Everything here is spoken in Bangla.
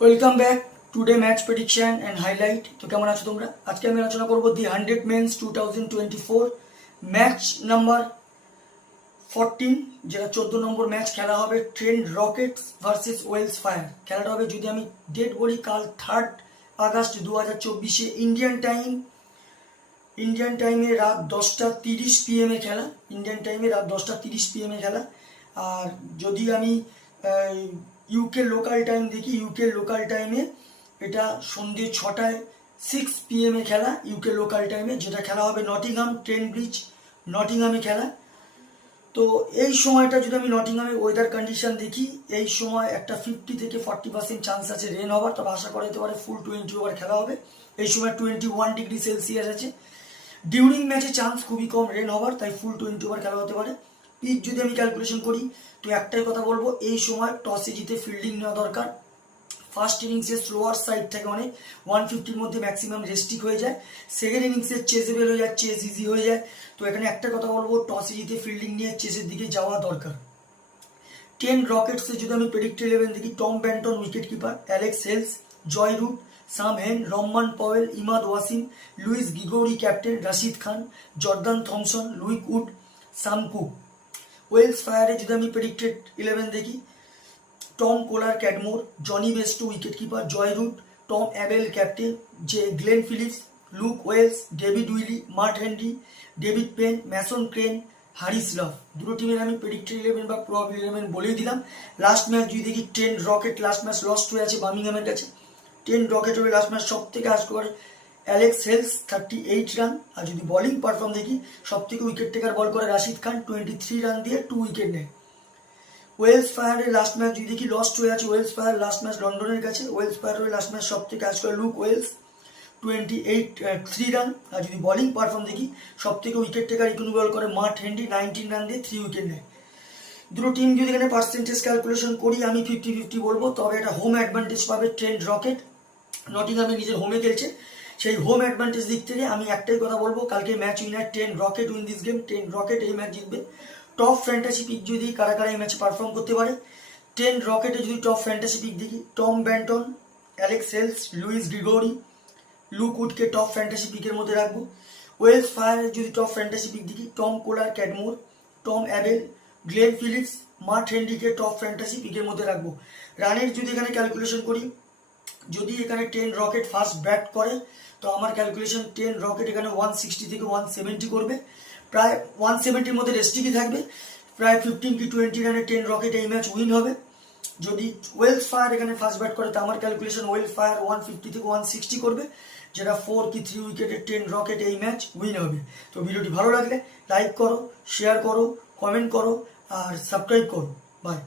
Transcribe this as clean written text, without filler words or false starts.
Welcome back today match prediction and highlight. তো কেমন আছো তোমরা? আজকে আমি আলোচনা করবো দি 100 মেন্স 2024 ম্যাচ নাম্বার 14, যেটা 14 নম্বর ম্যাচ খেলা হবে Trent Rockets versus Welsh Fire. খেলাটা হবে, যদি আমি ডেট বলি, কাল 3 আগস্ট 2024 ইন্ডিয়ান টাইমে রাত 10:30 PM খেলা। ইন্ডিয়ান টাইমে রাত 10:30 PM খেলা। আর যদি আমি ইউকে লোকাল টাইম দেখি, ইউকে লোকাল টাইমে এটা সন্ধ্যে 6টায় 6 PM খেলা ইউকে লোকাল টাইমে, যেটা খেলা হবে নটিংহাম ট্রেন্ট ব্রিজ, নটিংহামে খেলা। তো এই সময়টা যদি আমি নটিংহামের ওয়েদার কন্ডিশন দেখি, এই সময় একটা 50 থেকে 40% চান্স আছে রেন হওয়ার, তবে আশা করা যেতে পারে ফুল 20 ওভার খেলা হবে। এই সময় 21°C আছে। ডিউরিং ম্যাচে চান্স খুবই কম রেন হওয়ার, তাই ফুল 20 ওভার খেলা হতে পারে। পিচ যদি আমি ক্যালকুলেশন করি, তো একটাই কথা বলবো, এই সময় টসে জিতে ফিল্ডিং নেওয়া দরকার। ফার্স্ট ইনিংসে স্লোয়ার সাইড থেকে অনেক 150-র মধ্যে ম্যাক্সিমাম রেস্ট্রিক হয়ে যায়। সেকেন্ড ইনিংসে চেজেবল হয়ে যায়, চেজ ইজি হয়ে যায়। তো এখানে একটা কথা বলবো, টসে জিতে ফিল্ডিং নিয়ে চেজের দিকে যাওয়া দরকার। ট্রেন্ট রকেটসে যদি আমি প্রেডিক্ট 11 দেখি, Tom Banton wicket keeper, Alex Hales, Joe Root, Sam Hain, Rovman Powell, Imad Wasim, Lewis Gregory captain, Rashid Khan, Jordan Thompson, Luke Wood, Sam Cook. Welsh ফায়ারে যদি আমি প্রেডিক্টেড 11 দেখি, Tom Kohler Cadmore, Jonny Bairstow wicket keeper, Joe Root, Tom Abell captain, Glenn Phillips, Luke Wells, David Willey, Matt Henry, David Payne, Mason Crane, Haris লভ। দুটো টিমের আমি প্রেডিক্টেড 11 বা প্রবাবলি 11 বলেই দিলাম। লাস্ট ম্যাচ যদি দেখি, Trent rocket last match lost হয়ে আছে বার্মিংহামের কাছে। ট্রেন্ট রকেট হবে লাস্ট ম্যাচ সব থেকে স্কোর অ্যালেক্স হেলস 38 রান। আর যদি বোলিং পারফর্ম দেখি, সব থেকে উইকেট টেকার বল করে রাশিদ খান 23 রান দিয়ে 2 উইকেট নেয়। ওয়েলস ফায়ারের লাস্ট ম্যাচ যদি দেখি, লস্ট হয়ে আছে ওয়েলস ফায়ার লাস্ট ম্যাচ লন্ডনের কাছে। ওয়েলস ফায়ারের লাস্ট ম্যাচ সব থেকে কাজ করে লুক ওয়েলস 3 রান। আর যদি বোলিং পারফর্ম দেখি, সব থেকে উইকেট টেকার ইকুনি বল করে মার্ট হেনরি 19 রান দিয়ে 3 উইকেট নেয়। দুটো টিম যদি এখানে পার্সেন্টেজ ক্যালকুলেশন করি, আমি 50-50 বলবো। তবে এটা হোম অ্যাডভান্টেজ পাবে ট্রেন্ট রকেট, নটিংহামে নিজের হোমে খেলছে। সেই হোম অ্যাডভান্টেজ দিক থেকে আমি একটাই কথা বলবো, কালকে match winner Trent rocket win this game. Trent rocket এই ম্যাচ জিতবে। টপ ফ্যান্টাসি পিক যদি কারা কারা এই ম্যাচে পারফর্ম করতে পারে, ট্রেন্ট রকেটে যদি টপ ফ্যান্টাসি পিক দেখি, Tom Banton, Alex Hales, Lewis Gregory, Luke উডকে টপ ফ্যান্টাসি পিকের মধ্যে রাখবো। ওয়েলস ফায়ারের যদি টপ ফ্যান্টাসি পিক দেখি, Tom Kohler Cadmore, Tom Abell, Glenn Phillips, Matt হেনরিকে টপ ফ্যান্টাসি পিকের মধ্যে রাখবো। রানের যদি এখানে ক্যালকুলেশন করি, যদি এখানে ট্রেন্ট রকেট ফার্স্ট ব্যাট করে, তো আমার ক্যালকুলেশন ট্রেন্ট রকেট এখানে 160 থেকে 170 করবে। প্রায় 170-র মধ্যে রেস্ট্রিকই থাকবে। প্রায় 15 কি 20 রানে ট্রেন্ট রকেট এই ম্যাচ উইন হবে। যদি ওয়েলস ফায়ার এখানে ফার্স্ট ব্যাট করে, তো আমার ক্যালকুলেশন ওয়েলস ফায়ার 150 থেকে 160 করবে, যেটা 4 কি 3 উইকেটে ট্রেন্ট রকেট এই ম্যাচ উইন হবে। তো ভিডিওটি ভালো লাগলে লাইক করো, শেয়ার করো, কমেন্ট করো আর সাবস্ক্রাইব করো। বাই।